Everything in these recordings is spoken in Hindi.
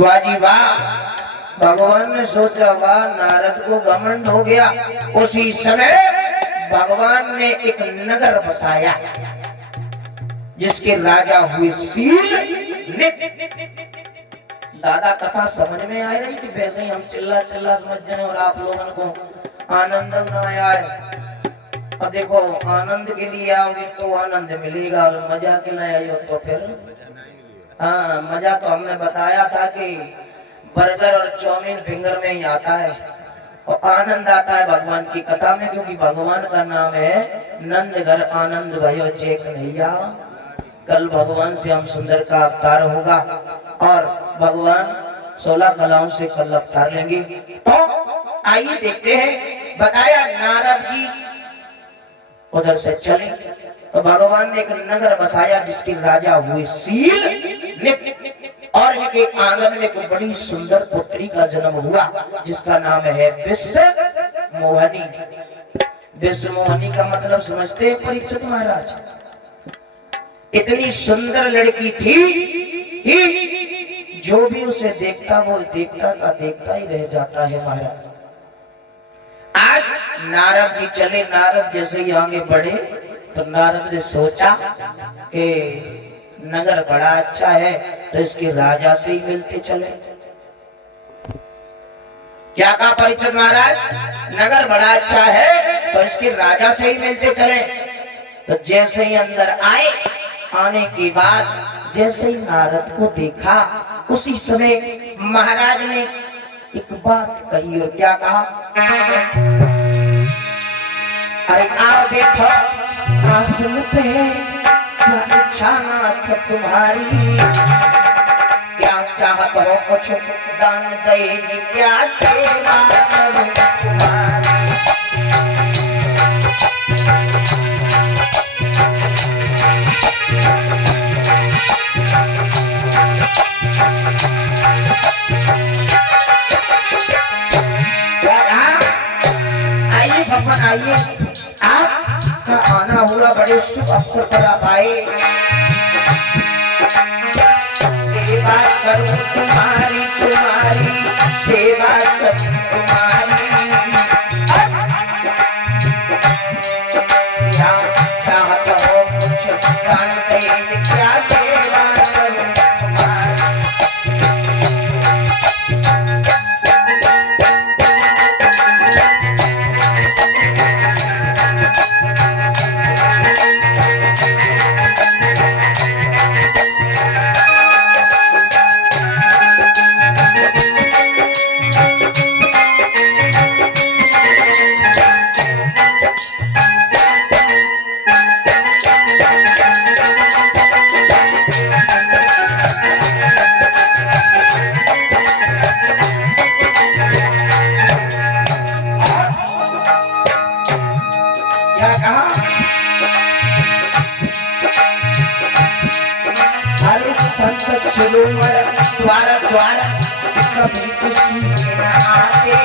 वाह जी वाह। भगवान ने सोचा वाह, नारद को घमंड हो गया। उसी समय भगवान ने एक नगर बसाया जिसके राजा हुए शील नित्य। दादा कथा समझ में आ रही कि वैसे ही हम चिल्ला चिल्ला समझ जाए और आप लोगों को आनंद न आए। और देखो, आनंद के लिए आओगे तो आनंद मिलेगा, और मजा के लिए आए हो तो फिर हाँ, मजा तो हमने बताया था कि बर्गर और चाउमीन फिंगर में ही आता है, और आनंद आता है भगवान की कथा में, क्योंकि भगवान का नाम है नंद घर आनंद भयो चेक नैया। कल भगवान से हम सुंदर का अवतार होगा और भगवान 16 कलाओं से कल अवतार लेंगे। तो आइए देखते हैं। बताया नारद जी उधर से चले तो भगवान ने एक नगर बसाया जिसके राजा हुए शील नित्य, और इनके आंगन में एक बड़ी सुंदर पुत्री का जन्म हुआ जिसका नाम है विश्व मोहनी। विश्व मोहनी का मतलब समझते हैं परीक्षित महाराज? इतनी सुंदर लड़की थी कि जो भी उसे देखता वो देखता का देखता ही रह जाता है महाराज। आज नारद जी चले, नारद जैसे ही आगे बढ़े तो नारद ने सोचा कि नगर बड़ा अच्छा है तो इसके राजा से ही मिलते चले। क्या कहा परीक्षित महाराज? नगर बड़ा अच्छा है तो इसके राजा से ही मिलते चले। तो जैसे ही अंदर आए, आने के बाद जैसे ही नारद को देखा उसी समय महाराज ने एक बात कही। और क्या कहा? अरे आओ देखो आसन पे क्या इच्छा नाथ तुम्हारी, क्या चाहत हो कुछ दान दे जी, क्या सेवा करूं तुम्हारी। आइए भगवान आइए, आपका आना हुआ बड़े शुभ अवसर पर आप आए। सेवा करूं तुम्हारी तुम्हारी सेवा करूं तुम्हारी, क्या चाहत हो कुछ दान दे क्या सेवा करूं तुम्हारी। द्वारा द्वारा कभी खुशी न आते,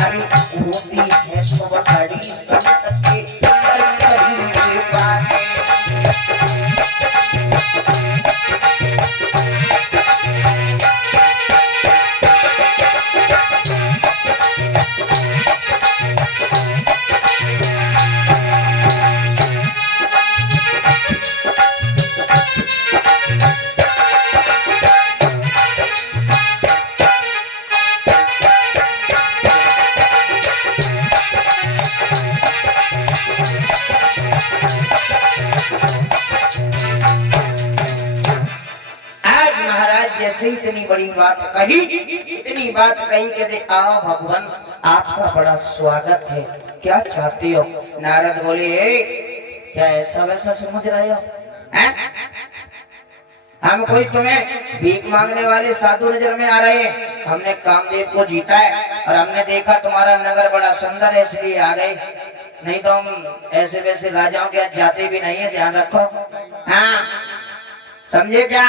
अरे होती है सब बड़ी संकट के करीब बातें। जैसे इतनी बड़ी बात कही, इतनी बात कही कहते आओ भगवान आपका बड़ा स्वागत है, क्या चाहते हो? नारद बोले क्या ऐसा वैसा समझ रहे हो? हम कोई तुम्हें भीख मांगने वाले साधु नजर में आ रहे हैं? हमने कामदेव को जीता है और हमने देखा तुम्हारा नगर बड़ा सुंदर है इसलिए आ गए, नहीं तो हम ऐसे वैसे राजाओं के जाते भी नहीं है, ध्यान रखो। हाँ समझे क्या?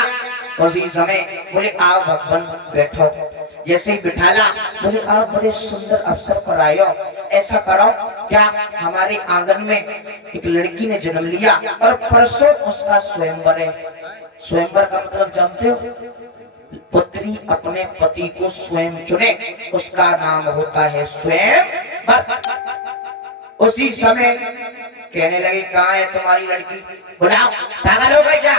उसी समय बोले आओ भगवान बैठो। जैसे ही बिठाला बोले आप बड़े सुंदर अवसर पर आए हो, ऐसा करो क्या हमारे आंगन में एक लड़की ने जन्म लिया और परसों उसका स्वयंवर है। स्वयंवर का मतलब जानते हो? पुत्री अपने पति को स्वयं चुने, उसका नाम होता है स्वयंवर। उसी समय कहने लगे कहाँ है तुम्हारी लड़की, बुलाओ। पागल हो गए क्या?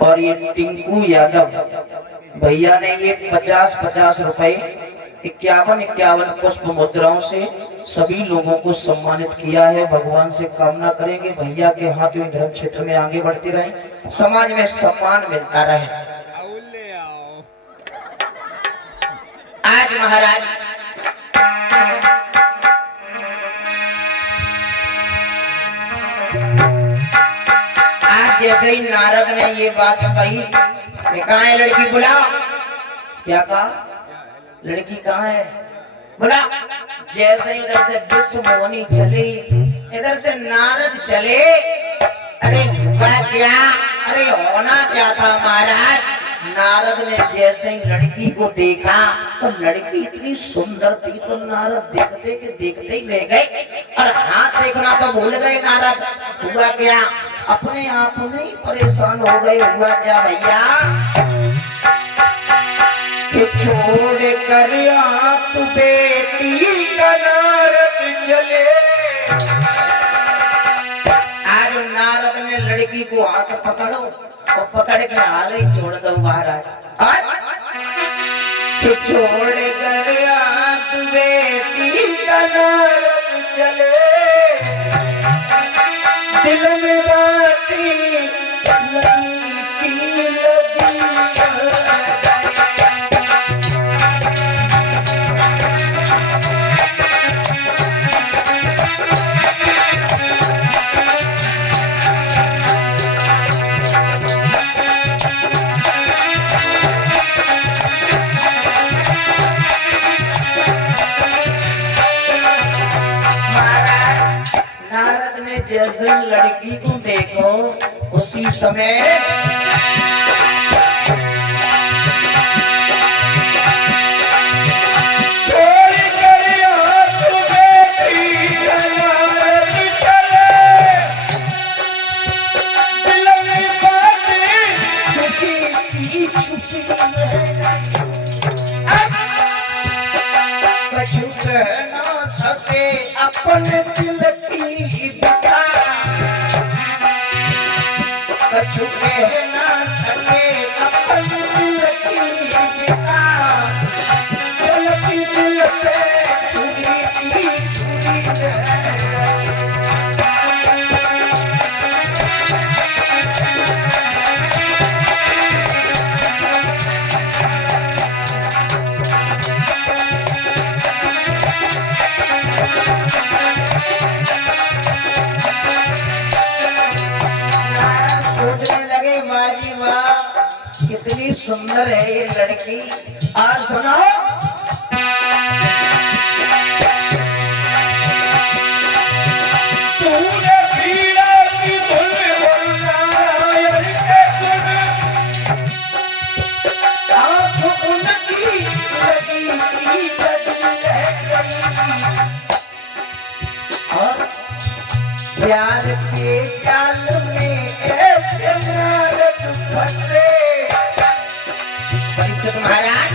और ये टिंकू यादव भैया ने ये 50-50 रुपए 51-51 पुष्प मुद्राओं से सभी लोगों को सम्मानित किया है। भगवान से कामना करेंगे भैया के हाथ में धर्म क्षेत्र में आगे बढ़ते रहें, समाज में सम्मान मिलता रहे। आज महाराज आज जैसे ही नारद ने ये बात कही, कहाँ है लड़की, बुलाओ। क्या कहा? लड़की कहाँ है, बोला। जैसे ही उधर से विश्व मोहिनी चली, इधर से नारद चले। अरे क्या, अरे होना क्या था महाराज? नारद ने जैसे ही लड़की को देखा तो लड़की इतनी सुंदर थी तो नारद देखते के देखते ही रह गए, और हाथ देखना तो भूल गए नारद। हुआ क्या? अपने आप में ही परेशान हो गए। हुआ क्या भैया? कि छोड़ कर तू बेटी का नारद चले। आज नारद ने लड़की को हाथ पकड़ो और पकड़ के हाल ही छोड़ दो महाराज। कि छोड़ कर तू बेटी का नारद चले, दिल में बाती लगी की लगी। जैसे लड़की को देखो उसी समय छोड़ कर तू बेटी का नारद चले, दिल में बातें छुपी की छुपी कछु कह ना सके अपने दिल की बता, कछु कह ना सके अपने दिल की बता। दिल की दिल पे छुरी की छुरी है। कितनी सुंदर है ये लड़की। आज सुनो, तूने पीड़ा की धुन बोलना के धुन, आँख उनकी लगी और प्यार के जाल में ऐसे नारद फंसे। महाराज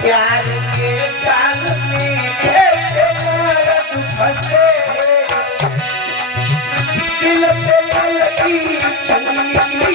प्यार के जाल में ऐसे नारद फंसे, दिल पे लगी छुरी।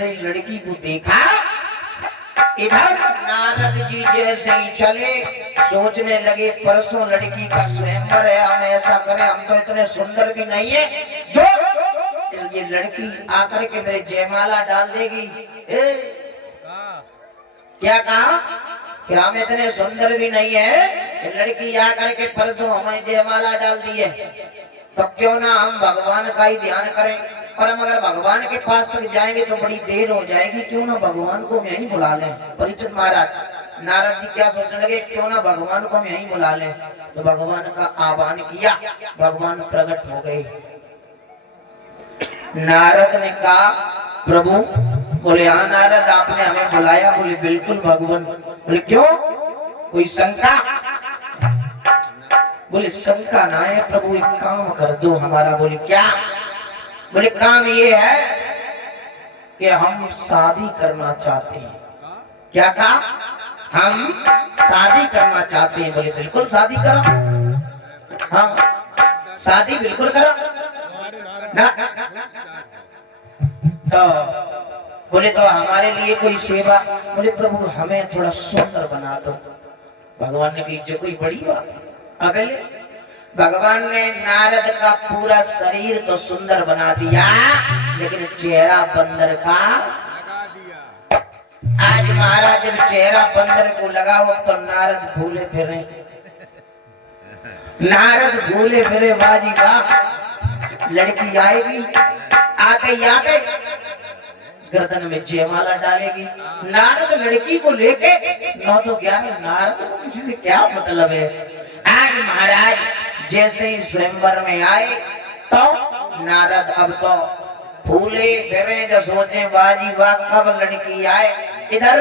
जैसे ही लड़की को देखा, इधर नारद जी जैसे ही चले, सोचने लगे परसों लड़की का स्वयंवर है, हम ऐसा करें, हम तो इतने सुंदर भी नहीं है जो ये लड़की आकर के मेरे जयमाला डाल देगी। क्या कहा कि हम इतने सुंदर भी नहीं है, ये लड़की आकर के परसों हमें जयमाला डाल दी है, तो क्यों ना हम भगवान का ही ध्यान करें। और हम अगर भगवान के पास तक जाएंगे तो बड़ी देर हो जाएगी, क्यों ना भगवान को हम यहीं बुला लें। परीक्षित महाराज नारद जी क्या सोचने लगे, क्यों ना भगवान को हम यहीं बुला लें। तो भगवान का आह्वान किया, भगवान प्रकट हो गए। नारद ने कहा प्रभु, बोले हाँ नारद आपने हमें बुलाया। बोले बिल्कुल भगवान। बोले क्यों, कोई शंका? बोले शंका ना है प्रभु, एक काम कर दो हमारा। बोले क्या? बोले काम ये है कि हम शादी करना चाहते हैं। क्या कहा? हम शादी करना चाहते हैं। बोले बिल्कुल शादी करो, हाँ शादी बिल्कुल करो ना। तो बोले तो हमारे लिए कोई सेवा? बोले प्रभु हमें थोड़ा सुंदर बना दो। भगवान ने कही जो कोई बड़ी बात है। अगले भगवान ने नारद का पूरा शरीर तो सुंदर बना दिया, लेकिन चेहरा बंदर का आज महाराज जब चेहरा बंदर को लगा हो तो नारद भूले फिरे, नारद भूले फिरे। बाजी वाह, लड़की आएगी, आते आते गर्दन में जयमाला डालेगी। नारद लड़की को लेके 9 तो 11, नारद को किसी से क्या मतलब है। आज महाराज जैसे ही स्वयंवर में आए तो नारद अब तो फूले फिरे, जो सोचे बाजी वाह कब लड़की आए। इधर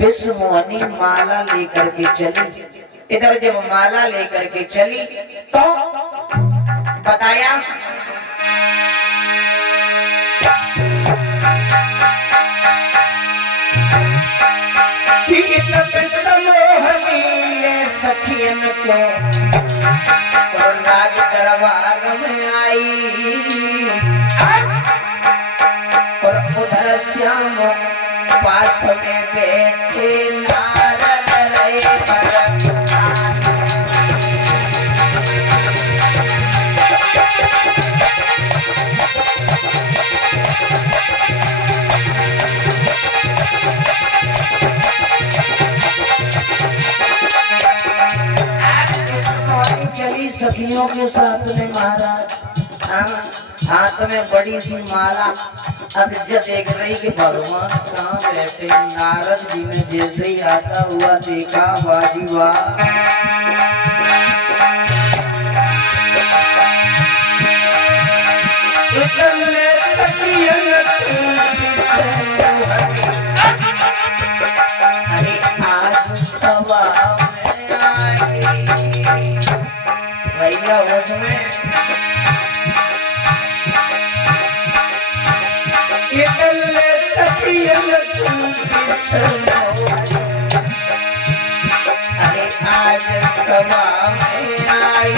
विश्व मोहनी माला लेकर के चली। इधर जब माला लेकर के चली तो बताया सखियन को और राज दरबार में आई, और उधर श्याम पास में बैठे नारद रहे चली सखियों के साथ में महाराज। हाथ में बड़ी सी माला। अब जब देख रही कि भगवान कहाँ बैठे, नारद जी ने जैसे ही आता हुआ देखा, बाजी वाह अरे आज सवा में आई भैया उसमें अरे आज सभा में आई,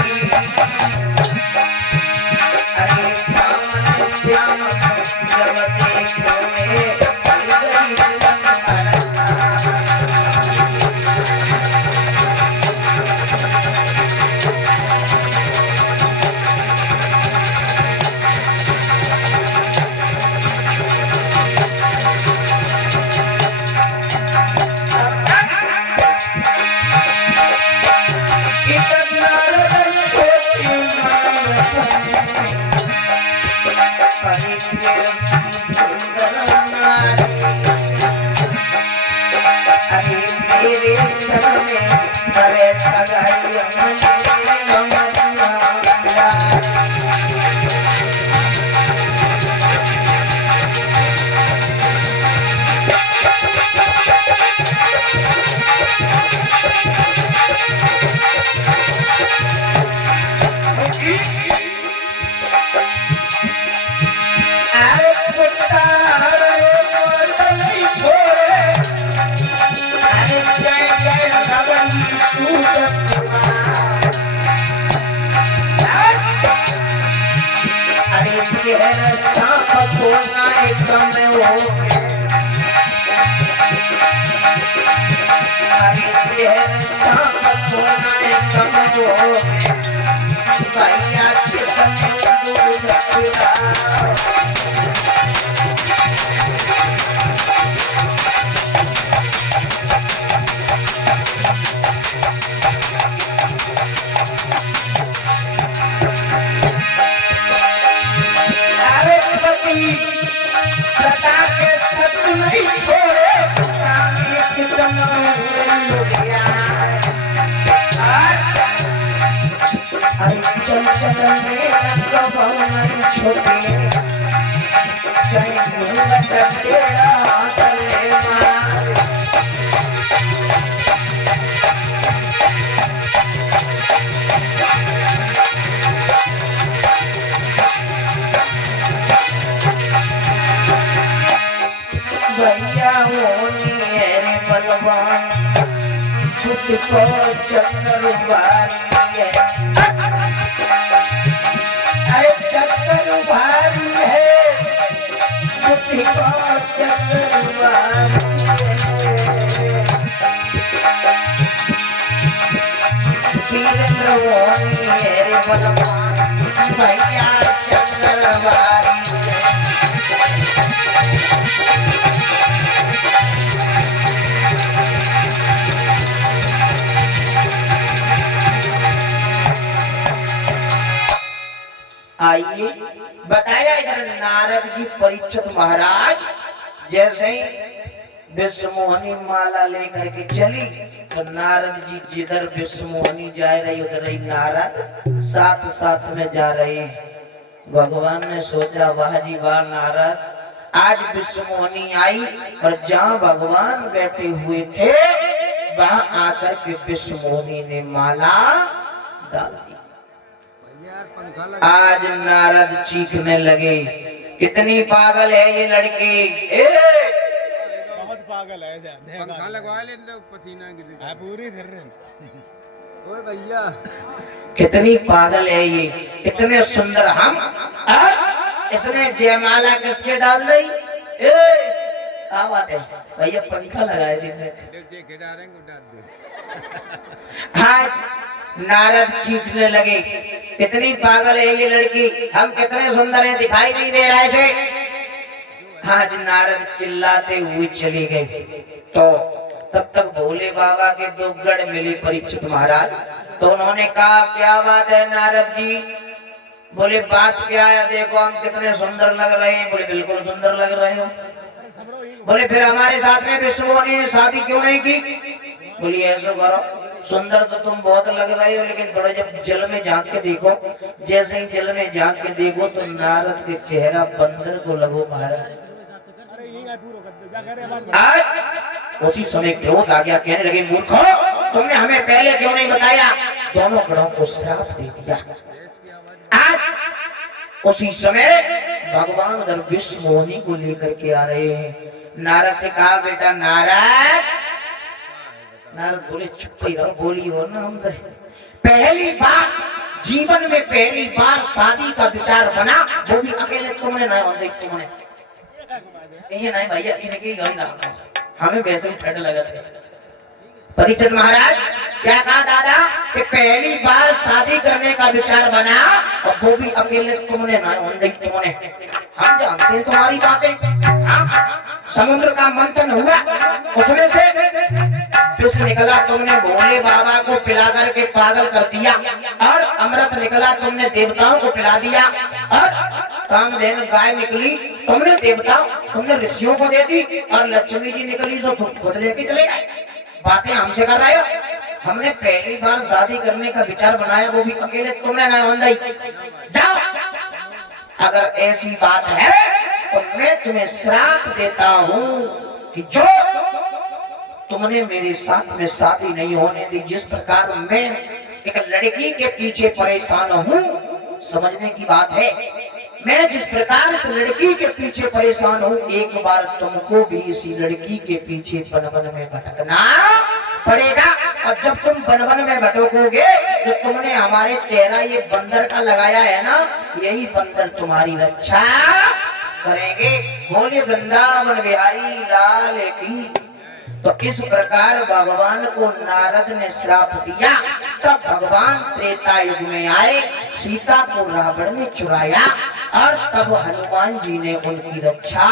अरे सामने श्याम जब देखो मेरे संग में बड़े सगाई सांप को ना एकदम हो सांप सोना कमो भैया कितने दूर रखा बता के सब नहीं छोड़े कितना चल चल मेरा कबल नहीं छोड़े भैया होनी है बलवान तुझको चक्कर भारी है अरे चक्कर भारी है तुझको चक्कर भारी वीरेंद्र होनी है बलवान भैया चक्कर भारी आइए बताया इधर नारद जी परीक्षित महाराज जैसे ही विश्वमोहनी माला लेकर के चली तो नारद जी जिधर विश्वमोहनी जा रही उधर ही नारद साथ साथ में जा रहे हैं। भगवान ने सोचा वाह जी वाह नारद आज विश्वमोहनी आई और जहाँ भगवान बैठे हुए थे वहां आकर के विश्वमोहनी ने माला डाल दी। आज नारद चीखने लगे कितनी पागल है ये लड़की बहुत पागल है पंखा लगवा ले पसीना पूरी ओए भैया कितनी पागल है ये कितने सुंदर हम इसने जयमाला किसके डाल दी क्या बात है भैया पंखा लगाए दिन में हाँ नारद चीखने लगे कितनी पागल है ये लड़की हम कितने सुंदर हैं दिखाई नहीं दे रहा है आज नारद चिल्लाते हुए चले गए तो तब तक भोले बाबा के दो गढ़ मिले परीक्षित महाराज तो उन्होंने कहा क्या बात है नारद जी बोले बात क्या है देखो हम कितने सुंदर लग रहे हैं बोले बिल्कुल सुंदर लग रहे हो बोले फिर हमारे साथ में विश्वमोहनी ने शादी क्यों नहीं की बोली ऐसा करो सुंदर तो तुम बहुत लग रहे हो लेकिन थोड़ा जब जल में झांक के देखो जैसे ही जल में झांक के देखो तो नारद के चेहरा बंदर को लगो महाराज उसी समय क्रोध आ गया कहने लगे मूर्खो तुमने हमें पहले क्यों नहीं बताया दोनों गणों को श्राप दे दिया। आज उसी समय भगवान उधर विश्वमोहनी को लेकर के आ रहे हैं। नारद से कहा बेटा नारद नारद बोले चुप ही रहो बोली हो ना हमसे पहली बार जीवन में पहली बार शादी का विचार बना वो भी अकेले तुमने ना तुमने ये नहीं भैया इनके गाड़ी ना हमें वैसे भी ठंड लगा था। परीक्षित महाराज क्या कहा दादा कि पहली बार शादी करने का विचार बना और वो भी अकेले तुमने ना तुमने हम जानते हैं तुम्हारी बातें समुद्र का मंथन हुआ उसमें से विष निकला तुमने भोले बाबा को पिला करके पागल कर दिया और अमृत निकला तुमने देवताओं को पिला दिया और कामधेनु गाय निकली तुमने देवताओं तुमने ऋषियों को दे दी और लक्ष्मी जी निकली जो तुम खुद लेके चले गए बातें हमसे कर रहे हो। हमने पहली बार शादी करने का विचार बनाया वो भी अकेले तुमने ना बंदाई जाओ अगर ऐसी बात है तो मैं तुम्हें श्राप देता हूँ कि जो तुमने मेरे साथ में शादी नहीं होने दी जिस प्रकार मैं एक लड़की के पीछे परेशान हूँ समझने की बात है मैं जिस प्रकार से लड़की के पीछे परेशान हूँ एक बार तुमको भी इसी लड़की के पीछे बनवन में भटकना पड़ेगा और जब तुम बनवन में भटकोगे जो तुमने हमारे चेहरा ये बंदर का लगाया है ना यही बंदर तुम्हारी रक्षा करेंगे। बोले वृंदावन बिहारी लाल की तो इस प्रकार भगवान को नारद ने श्राप दिया। तब भगवान त्रेता युग में आए, सीता को रावण ने चुराया और तब हनुमान जी ने उनकी रक्षा